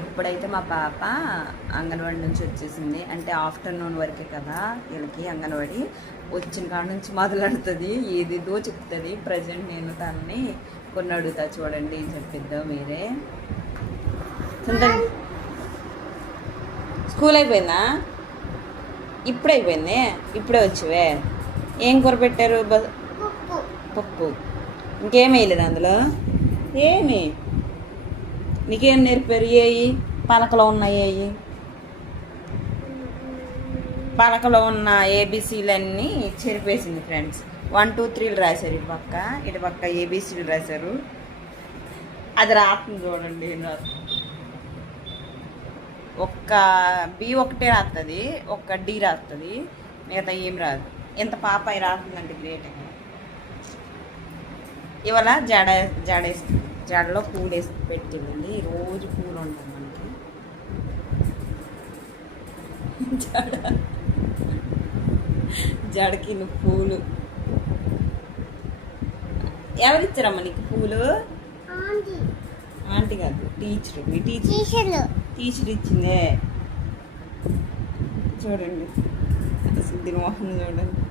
ఇప్పుడైతే మా పాప అంగన్వాడి నుంచి వచ్చేసింది. అంటే ఆఫ్టర్నూన్ వరకే కదా వీళ్ళకి అంగన్వాడి. వచ్చిన కాడ నుంచి మొదలెడుతుంది, ఏదేదో చెప్తుంది. ప్రజెంట్ నేను తనని కొన్ని అడుగుతా, చూడండి చెప్పిద్దాం మీరే. స్కూల్ అయిపోయిందా? ఇప్పుడే అయిపోయింది, ఇప్పుడే వచ్చివే. ఏం కూర పెట్టారు? పప్పు. ఇంకేం వేయలేదు అందులో? ఏమి నీకేం నేర్పారు? ఏయి పలకలో ఉన్నాయి, పలకలో ఉన్న ఏబీసీలన్నీ చెరిపేసింది ఫ్రెండ్స్. 1 2 3 రాశారు ఇటు పక్క ఏబీసీలు రాశారు. అది రాస్తుంది చూడండి. ఒక్క బి ఒకటే రాస్తుంది, ఒక్క డి రాస్తుంది, మిగతా ఏం రాదు. ఎంత పాప అయి రాస్తుందంటే గ్రేట్. ఇవాళ జడలో పూలు వేసి పెట్టిందండి. రోజు పూలు ఉంటాయి మనకి. జడకి నువ్వు పూలు ఎవరిచ్చారమ్మా నీకు పూలు? ఆంటీ కాదు, టీచర్. మీ టీచర్ ఇచ్చిందే. చూడండి సిద్ధి మోహన్ చూడండి.